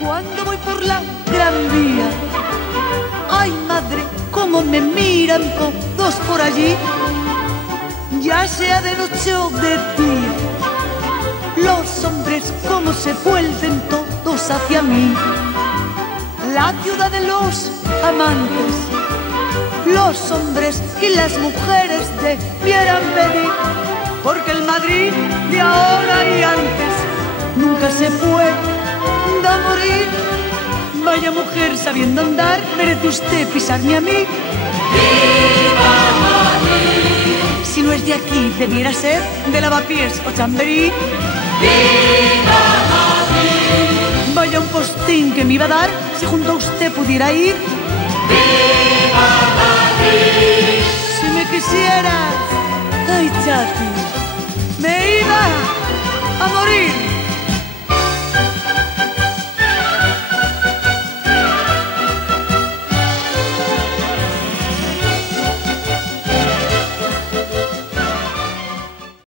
Cuando voy por la Gran Vía, ay madre, cómo me miran todos por allí, ya sea de noche o de día. Los hombres cómo se vuelven todos hacia mí. La ciudad de los amantes, los hombres y las mujeres debieran venir, porque el Madrid de ahora y antes nunca se puede morir. Vaya mujer sabiendo andar, merece usted pisarme a mí. ¡Viva Madrid! Si no es de aquí, debiera ser de Lavapiés o Chamberí. ¡Viva Madrid! Vaya un postín que me iba a dar si junto a usted pudiera ir. ¡Viva Madrid! Si me quisieras, ay chati, me iba a morir.